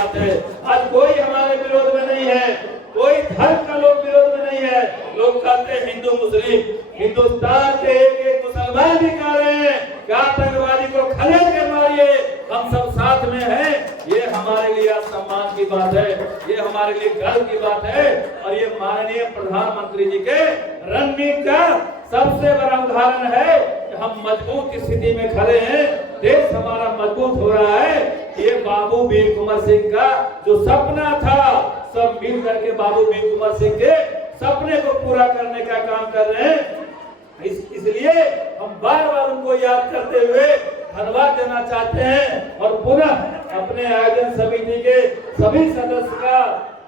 बात है। आज कोई हमारे विरोध में नहीं है, कोई धर्म का लोग विरोध में नहीं है। लोग कहते हैं हिंदू मुस्लिम, हिंदुस्तान के एक मुसलमान भी कह रहे हैं कि आतंकवादी को खदेड़ के मारिए, हम सब साथ में हैं। ये हमारे लिए सम्मान की बात है, ये हमारे लिए गर्व की बात है। और ये माननीय प्रधानमंत्री जी के रणनीति का सबसे बड़ा उदाहरण है कि हम मजबूत स्थिति में खड़े हैं, देश हमारा मजबूत हो रहा है। ये बाबू वीर कुंवर सिंह का जो सपना था, सब मिल करके बाबू वीर कुंवर सिंह के सपने को पूरा करने का काम कर रहे हैं। इसलिए हम बार बार उनको याद करते हुए धन्यवाद देना चाहते हैं। और पुनः अपने आयोजन समिति के सभी सदस्य का,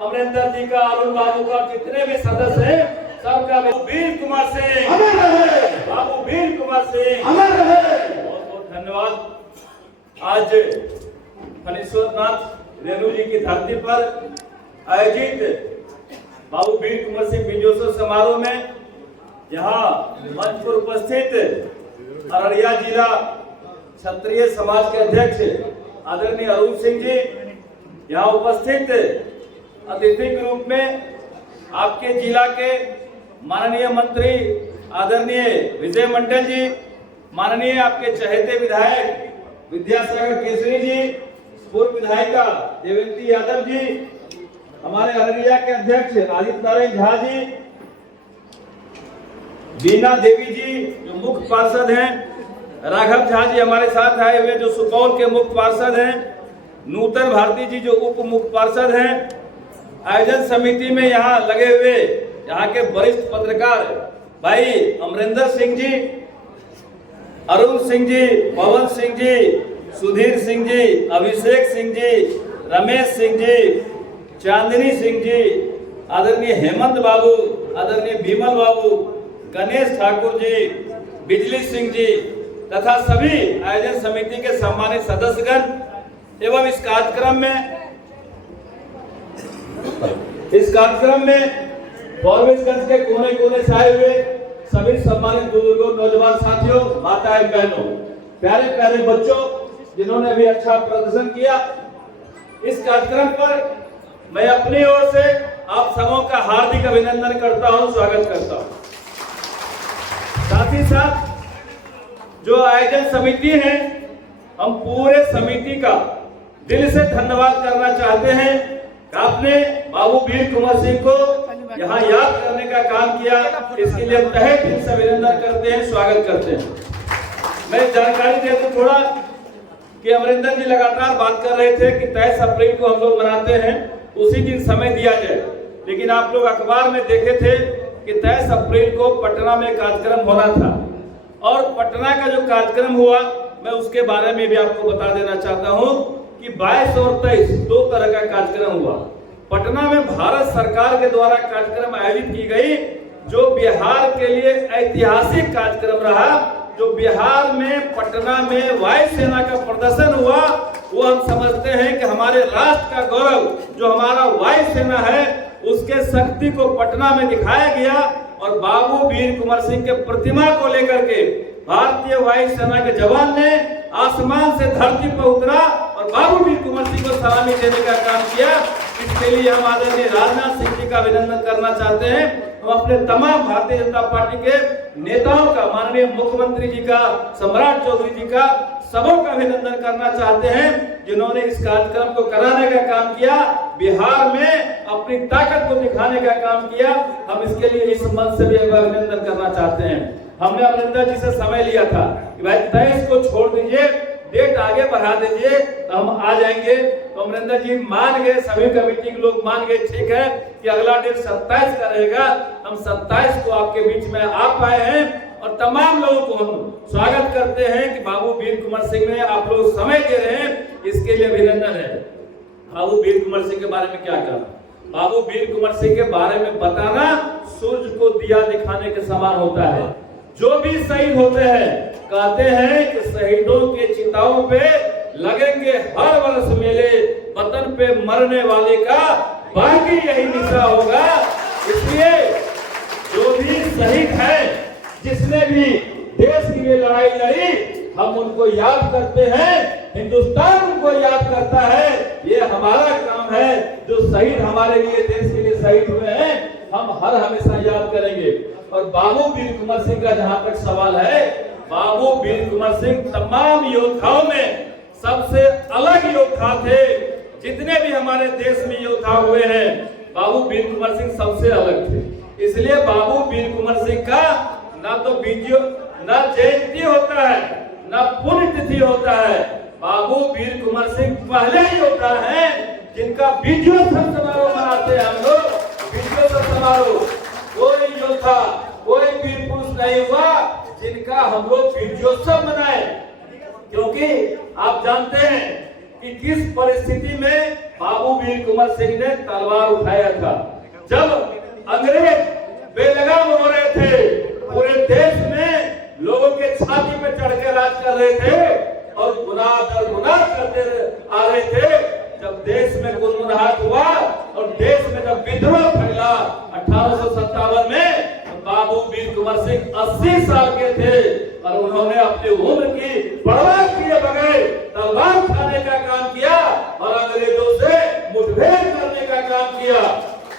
अमरिंदर जी का, अरुण बाबू का, जितने भी सदस्य हैं, सबका वीर कुंवर सिंह अमर रहे, बाबू वीर कुंवर सिंह अमर रहे। बहुत बहुत धन्यवाद। आज फणीश्वरनाथ रेणु जी की धरती पर आयोजित बाबू वीर कुंवर सिंह विजयोत्सव समारोह में यहाँ मंच पर उपस्थित अररिया जिला क्षत्रिय समाज के अध्यक्ष आदरणीय अरुण सिंह जी, यहाँ उपस्थित अतिथि के रूप में आपके जिला के माननीय मंत्री आदरणीय विजय मंडल जी, माननीय आपके चहेते विधायक विद्यासागर केसरी जी, पूर्व विधायिका देवेंद्र यादव जी, हमारे अररिया के अध्यक्ष आदित्य नारायण झा जी, बीना देवी जी जो मुख्य पार्षद हैं, राघव झा जी हमारे साथ आए हुए जो सुपौल के मुख्य पार्षद हैं, नूतन भारती जी जो उप मुख्य पार्षद हैं, आयोजन समिति में यहाँ लगे हुए यहाँ के वरिष्ठ पत्रकार भाई अमरिंदर सिंह जी, अरुण सिंह जी, पवन सिंह जी, सुधीर सिंह जी, अभिषेक सिंह जी, रमेश सिंह जी, चांदनी सिंह जी, आदरणीय हेमंत बाबू, आदरणीय विमल बाबू, गणेश ठाकुर जी, बिजली सिंह जी तथा सभी आयोजन समिति के सम्मानित सदस्यगण एवं इस कार्यक्रम में फॉरबिसगंज के कोने कोने से आए हुए सभी सम्मानित बुजुर्गों, नौजवान साथियों, माताएं बहनों, प्यारे प्यारे बच्चों जिन्होंने भी अच्छा प्रदर्शन किया, इस कार्यक्रम पर मैं अपनी ओर से आप सबों का हार्दिक अभिनंदन करता हूं, स्वागत करता हूं। साथ ही साथ जो आयोजन समिति है, हम पूरे समिति का दिल से धन्यवाद करना चाहते हैं। आपने बाबू वीर कुंवर सिंह को यहाँ याद करने का काम किया, इसके लिए तहे दिल से अभिनंदन करते हैं, स्वागत करते हैं। मैं जानकारी दे दूं थोड़ा कि अमरिंदर जी लगातार बात कर रहे थे कि 23 अप्रैल को हम लोग मनाते हैं, उसी दिन समय दिया जाए, लेकिन आप लोग अखबार में देखे थे कि 23 अप्रैल को पटना में कार्यक्रम होना था। और पटना का जो कार्यक्रम हुआ, मैं उसके बारे में भी आपको बता देना चाहता हूं कि 22 और 23 दो तरह का कार्यक्रम हुआ। पटना में भारत सरकार के द्वारा कार्यक्रम आयोजित की गई, जो बिहार के लिए ऐतिहासिक कार्यक्रम रहा। जो बिहार में पटना में वायुसेना का प्रदर्शन हुआ, वो हम समझते हैं कि हमारे राष्ट्र का गौरव जो हमारा वायुसेना है, उसके शक्ति को पटना में दिखाया गया। और बाबू वीर कुंवर सिंह के प्रतिमा को लेकर के भारतीय वायुसेना के जवान ने आसमान से धरती पर उतरा और बाबू वीर कुंवर सिंह को सलामी देने का काम किया। इसके लिए हम आदरणीय राजनाथ सिंह जी का अभिनंदन करना चाहते हैं। हम अपने तमाम भारतीय जनता पार्टी के नेताओं का, माननीय मुख्यमंत्री जी का, सम्राट चौधरी जी का, सबों का अभिनंदन करना चाहते हैं जिन्होंने इस कार्यक्रम को कराने का काम किया, बिहार में अपनी ताकत को दिखाने का काम किया। हम इसके लिए इस मंच से भी अभिनंदन करना चाहते हैं। हमने अमरिंदर जी से समय लिया था कि भाई 23 को छोड़ दीजिए, डेट आगे बढ़ा दीजिए तो हम आ जाएंगे। तो अमरिंदर जी मान गए, सभी कमेटी के लोग मान गए, ठीक है कि अगला डेट 27 का रहेगा। हम 27 को आपके बीच में आ पाए हैं और तमाम लोगों को हम स्वागत करते हैं कि बाबू वीर कुंवर सिंह ने आप लोग समय दे रहे हैं, इसके लिए अभिनंदन है। बाबू वीर कुंवर सिंह के बारे में क्या कहा? बाबू वीर कुंवर सिंह के बारे में बताना सूरज को दिया दिखाने के समान होता है। जो भी शहीद होते हैं कहते हैं कि शहीदों के चिताओं पे लगेंगे हर वर्ष मेले, वतन पे मरने वाले का बाकी यही निशा होगा। इसलिए जो भी शहीद है, जिसने भी देश के लिए लड़ाई लड़ी, हम उनको याद करते हैं, हिंदुस्तान उनको याद करता है। ये हमारा नाम है, जो शहीद हमारे लिए देश के लिए शहीद हुए हैं, हम हर हमेशा याद करेंगे। और बाबू वीर कुंवर सिंह का जहां तक सवाल है, बाबू वीर कुंवर सिंह तमाम योद्धाओं में सबसे अलग योद्धा थे। जितने भी हमारे देश में योद्धा हुए हैं, बाबू वीर कुंवर सिंह सबसे अलग थे। इसलिए बाबू वीर कुंवर सिंह का ना तो ना जयंती होता है, ना पुण्यतिथि होता है। बाबू वीर कुंवर सिंह पहले योद्धा हैं जिनका विजयोत्सव समारोह मनाते हैं हम लोग। विजयोत्सव समारोह कोई योद्धा, कोई वीर पुरुष नहीं हुआ जिनका हम लोग विजयोत्सव मनाए। क्योंकि आप जानते हैं कि किस परिस्थिति में बाबू वीर कुंवर सिंह ने तलवार उठाया था। जब अंग्रेज बेलगाम हो रहे थे, पूरे देश में लोगों के छाती पे चढ़ के राज कर रहे थे और गुनाह दर गुनाह करते आ रहे थे। जब देश में गुनगुनाहट हुआ और देश में जब विद्रोह फैला 1857 में, बाबू वीर कुंवर सिंह 80 साल के थे और उन्होंने अपनी उम्र की परवाह किए बगैर तलवार उठाने का काम किया और अंग्रेजों से मुठभेड़ करने का काम किया।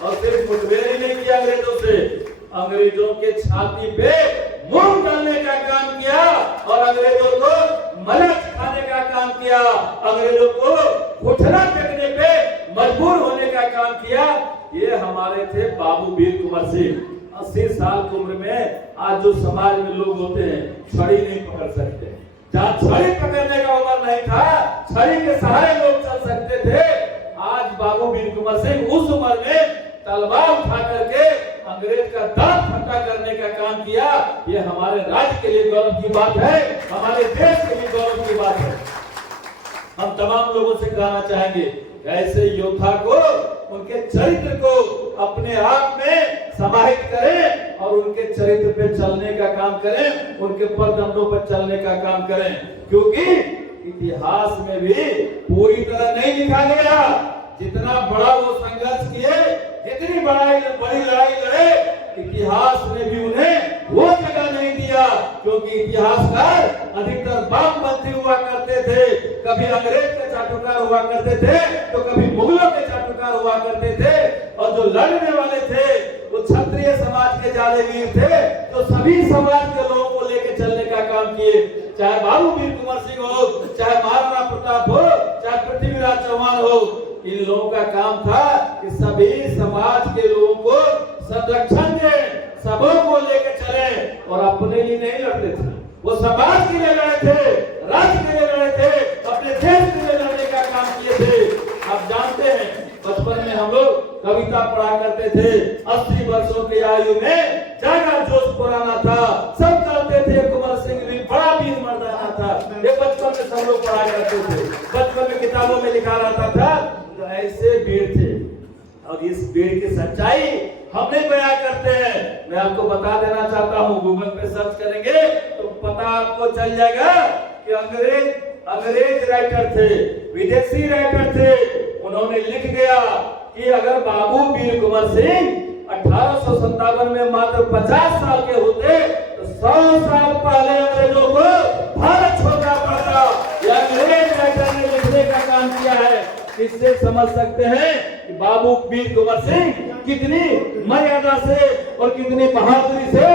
और सिर्फ मुठभेड़ ही नहीं किया अंग्रेजों से, अंग्रेजों के छाती पे मुंह डालने का काम किया और अंग्रेजों को मलक खाने का काम किया, अंग्रेजों को घुटना टेकने पे मजबूर होने का काम किया। ये हमारे थे बाबू वीर कुंवर सिंह। 80 साल की उम्र में आज जो समाज में लोग होते हैं, छड़ी नहीं पकड़ सकते। जहाँ छड़ी पकड़ने का उम्र नहीं था, छड़ी के सहारे लोग चल सकते थे। आज बाबू वीर कुंवर सिंह उस उम्र में तलवार उठा करके अंग्रेज का दांत फटा करने का काम किया। ये हमारे राज्य के लिए गौरव की बात है, हमारे देश के लिए गौरव की बात है। हम तमाम लोगों से कहना चाहेंगे, ऐसे योद्धा को, उनके चरित्र को अपने आप में समाहित करें और उनके चरित्र पे चलने का काम करें, उनके पददंडों पर चलने का काम करें। क्योंकि इतिहास में भी पूरी तरह नहीं लिखा गया। जितना बड़ा वो संघर्ष किए, जितनी बड़ी लड़ाई लड़े, इतिहास ने भी उन्हें वो जगह नहीं दिया। क्योंकि इतिहासकार अधिकतर वामपंथी हुआ करते थे, कभी अंग्रेज के चाटुकार हुआ करते थे तो कभी मुगलों के चाटुकार हुआ करते थे। और जो लड़ने वाले थे वो क्षत्रिय समाज के जालेवीर थे, तो सभी समाज के लोगों को लेकर चलने का काम किए। चाहे बाबू वीर कुंवर सिंह हो, चाहे महाराणा प्रताप हो, चाहे पृथ्वीराज चौहान हो, इन लोगों का काम था कि सभी समाज के लोगों को संरक्षण दें, सबों को लेकर चले और अपने लिए नहीं लड़ते थे। वो समाज के लिए लड़े थे, राज्य के लिए लड़े थे, अपने देश के लिए लड़ने का काम किए थे। आप जानते हैं बचपन में हम लोग कविता पढ़ा करते थे, 80 वर्षों की आयु में जागा जोश पुराना था, सब कहते थे कुंवर सिंह भी बड़ा वीर मर्दाना था। ये बचपन में सब लोग पढ़ा करते थे, बचपन में किताबों में लिखा रहता था। तो ऐसे वीर थे और इस वीर की सच्चाई हम नहीं बयां करते हैं। मैं आपको बता देना चाहता हूँ, गूगल पे सर्च करेंगे तो पता आपको चल जाएगा कि अंग्रेज राइटर थे, विदेशी राइटर थे। उन्होंने लिख गया कि अगर बाबू वीर कुंवर सिंह 1857 में मात्र 50 साल के होते तो 100 साल पहले अंग्रेजों को भारत छोड़ना पड़ता। यह अंग्रेज राइटर ने लिखने का काम किया है। इससे समझ सकते हैं कि बाबू वीर कुंवर सिंह कितनी मर्यादा से और कितनी बहादुरी से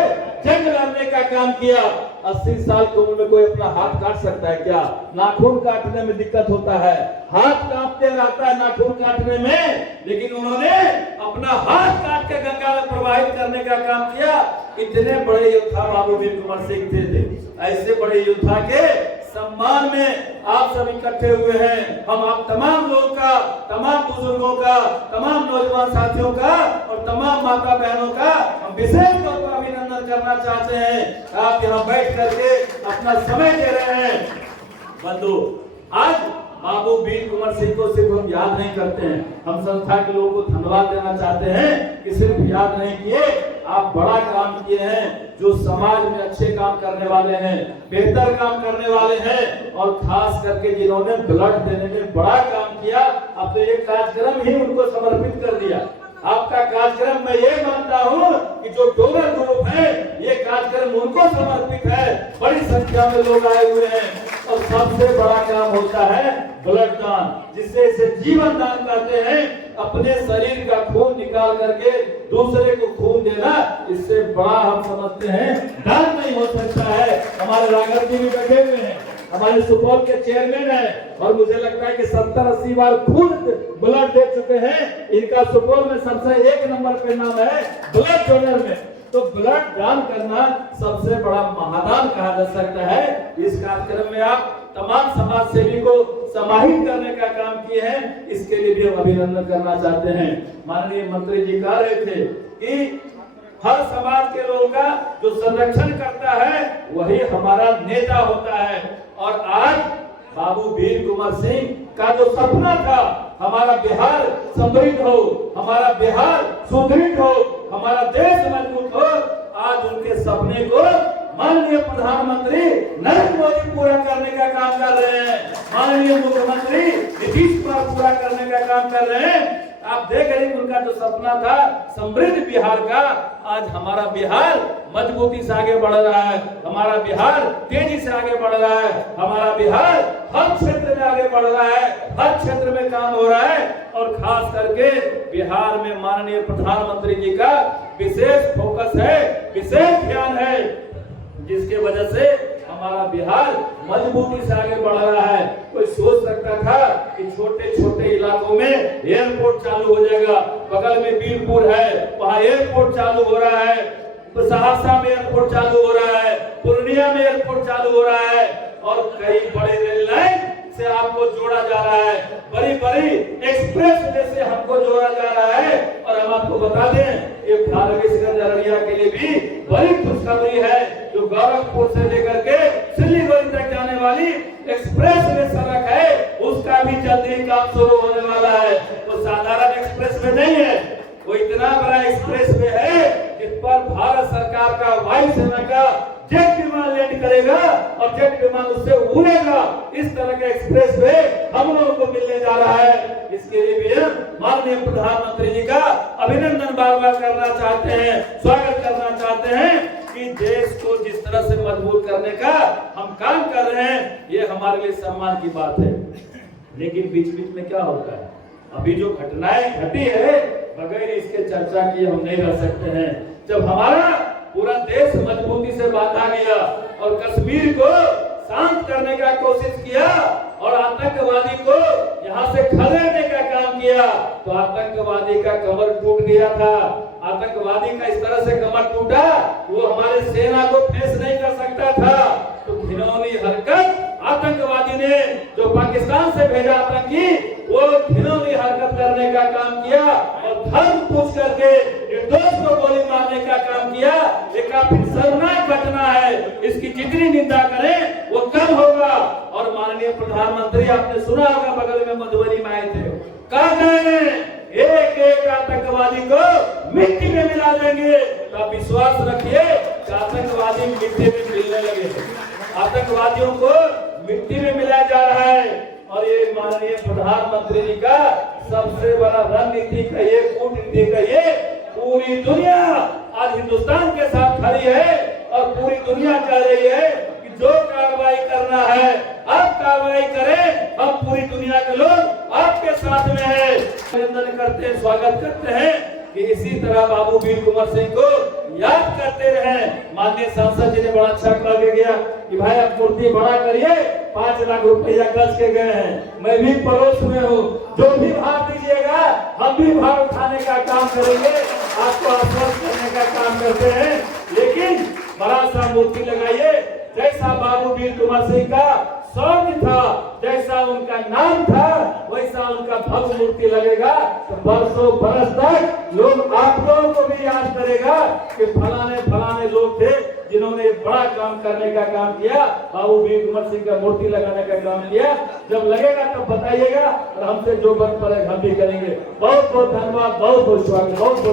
जंग लड़ने का काम किया। 80 साल की उम्र में कोई अपना हाथ काट सकता है क्या? नाखून काटने में दिक्कत होता है, हाथ कांपते रहता है नाखून काटने में, लेकिन उन्होंने अपना हाथ काट के गंगा में प्रवाहित करने का काम किया। इतने बड़े योद्धा बाबू वीर कुंवर सिंह थे। ऐसे बड़े योद्धा के सम्मान में आप सब इकट्ठे हुए हैं। हम आप तमाम लोगों का, तमाम बुजुर्गों का, तमाम नौजवान साथियों का और तमाम माता बहनों का हम विशेष तौर पर अभिनंदन करना चाहते हैं। आप यहाँ बैठ करके अपना समय दे रहे हैं। बंधु, आज बाबू वीर कुंवर सिंह को सिर्फ हम याद नहीं करते हैं, हम संस्था के लोगों को धन्यवाद देना चाहते हैं कि सिर्फ याद नहीं किए, आप बड़ा काम किए हैं। जो समाज में अच्छे काम करने वाले हैं, बेहतर काम करने वाले हैं और खास करके जिन्होंने ब्लड देने में बड़ा काम किया, अब तो ये कार्यक्रम ही उनको समर्पित कर दिया। आपका कार्यक्रम मैं ये मानता हूँ कि जो डोनर ग्रुप है, ये कार्यक्रम उनको समर्पित है। बड़ी संख्या में लोग आए हुए हैं। और सबसे बड़ा काम होता है ब्लड दान, जिससे इसे जीवन दान कहते हैं। अपने शरीर का खून निकाल करके दूसरे को खून देना, इससे बड़ा हम समझते हैं दान नहीं हो सकता है। हमारे राघव जी भी बैठे हुए हैं, हमारे सुपौल के चेयरमैन है, और मुझे लगता है कि 70-80 बार खुद ब्लड दे चुके हैं। इनका सुपौल में सबसे 1 नंबर पे नाम है ब्लड डोनर में। तो ब्लड दान करना सबसे बड़ा महादान कहा जा सकता है। इस कार्यक्रम में आप तमाम समाज सेवी को समाहित करने का काम किए हैं, इसके लिए भी हम अभिनंदन करना चाहते हैं। माननीय मंत्री जी कह रहे थे कि हर समाज के लोगों का जो संरक्षण करता है वही हमारा नेता होता है। और आज बाबू वीर कुंवर सिंह का जो सपना था हमारा बिहार समृद्ध हो, हमारा बिहार सुदृढ़ हो, हमारा देश मजबूत हो, आज उनके सपने को माननीय प्रधानमंत्री नरेंद्र मोदी पूरा करने का काम कर रहे हैं। माननीय मुख्यमंत्री नीतीश कुमार पूरा करने का काम कर रहे हैं। आप देख रहे हैं उनका जो सपना था समृद्ध बिहार का, आज हमारा बिहार मजबूती से आगे बढ़ रहा है, हमारा बिहार तेजी से आगे बढ़ रहा है, हमारा बिहार हर क्षेत्र में आगे बढ़ रहा है, हर क्षेत्र में काम हो रहा है। और खास करके बिहार में माननीय प्रधानमंत्री जी का विशेष फोकस है, विशेष ध्यान है, जिसके वजह से हमारा बिहार मजबूती से आगे बढ़ रहा है। कोई सोच सकता था कि छोटे छोटे इलाकों में एयरपोर्ट चालू हो जाएगा, बगल में बीरपुर है वहाँ एयरपोर्ट चालू हो रहा है, सहरसा में एयरपोर्ट चालू हो रहा है, पूर्णिया में एयरपोर्ट चालू हो रहा है, और कई बड़े रेल लाइन से आपको जोड़ा जा रहा है, बड़ी बड़ी एक्सप्रेस वे से हमको जोड़ा जा रहा है। और हम आपको बता दें ये फारबिसगंज अररिया के लिए भी बड़ी खुशखबरी है, जो गोरखपुर से लेकर के सिलीगुड़ी तक जाने वाली एक्सप्रेस वे सड़क है, उसका भी जल्दी काम शुरू होने वाला है। वो साधारण एक्सप्रेस वे नहीं है, वो इतना बड़ा एक्सप्रेस वे है जिस पर भारत सरकार का वायुसेना का जेट विमान लैंड करेगा और जेट विमान उससे उड़ेगा। इस तरह का एक्सप्रेस वे हम लोगों को मिलने जा रहा है। इसके लिए भी हम माननीय प्रधानमंत्री जी का अभिनंदन बार बार करना चाहते हैं, स्वागत करना चाहते हैं कि देश को जिस तरह से मजबूत करने का हम काम कर रहे हैं, ये हमारे लिए सम्मान की बात है। लेकिन बीच बीच में क्या होता है, अभी जो घटनाएं घटी है बगैर इसके चर्चा किए हम नहीं रह सकते हैं। जब हमारा पूरा देश मजबूती से बांधा गया और कश्मीर को शांत करने का कोशिश किया और आतंकवादी को यहाँ से खदेड़ने का काम किया, तो आतंकवादी का कमर टूट गया था। आतंकवादी का इस तरह से कमर टूटा, वो हमारे सेना को फेस नहीं कर सकता था। तो घिनौनी हरकत आतंकवादी ने जो पाकिस्तान से भेजा आतंकी, वो घिनौनी हरकत करने का काम किया और धर्म पूछ करके निर्दोष को गोली मारने का काम किया। ये काफी शर्मनाक घटना है, इसकी जितनी निंदा करें वो कम होगा। और माननीय प्रधानमंत्री आपने सुना होगा, बगल में मधुबनी में आए थे, कहा गए एक एक आतंकवादी को मिट्टी में मिला देंगे। तो आप विश्वास रखिए कि आतंकवादी मिट्टी में मिलने लगे, आतंकवादियों को मिट्टी में मिलाया जा रहा है। और ये माननीय प्रधानमंत्री जी का सबसे बड़ा रणनीति का ये कूटनीति का ये पूरी दुनिया आज हिंदुस्तान के साथ खड़ी है और पूरी दुनिया कह रही है कि जो कार्रवाई करना है आप कार्रवाई करें, हम पूरी दुनिया के लोग आपके साथ में हैं। अभिनंदन करते हैं, स्वागत करते हैं कि इसी तरह बाबू वीर कुंवर सिंह को याद करते रहे। माननीय सांसद जी ने बड़ा अच्छा कह के गया कि भाई आप मूर्ति बड़ा करिए, 5 लाख रुपया खर्च के गए हैं, मैं भी पड़ोस में हूँ, जो भी भार दीजिएगा हम भी भार उठाने का काम करेंगे, आपको आश्वस्त करने का काम करते हैं। लेकिन बड़ा सा मूर्ति लगाइए, जैसा बाबू वीर कुंवर सिंह का शौर्य था, जैसा उनका नाम था, वैसा उनका भव्य मूर्ति लगेगा। तो बरसों बरस तक लोग आप लोगों को भी याद करेगा कि फलाने फलाने लोग थे जिन्होंने बड़ा काम करने का काम किया, बाबू वीर कुंवर सिंह का मूर्ति लगाने का काम किया। जब लगेगा तब बताइएगा और हमसे जो बन पड़ेगा हम भी करेंगे। बहुत बहुत धन्यवाद, बहुत बहुत स्वागत, बहुत बहुत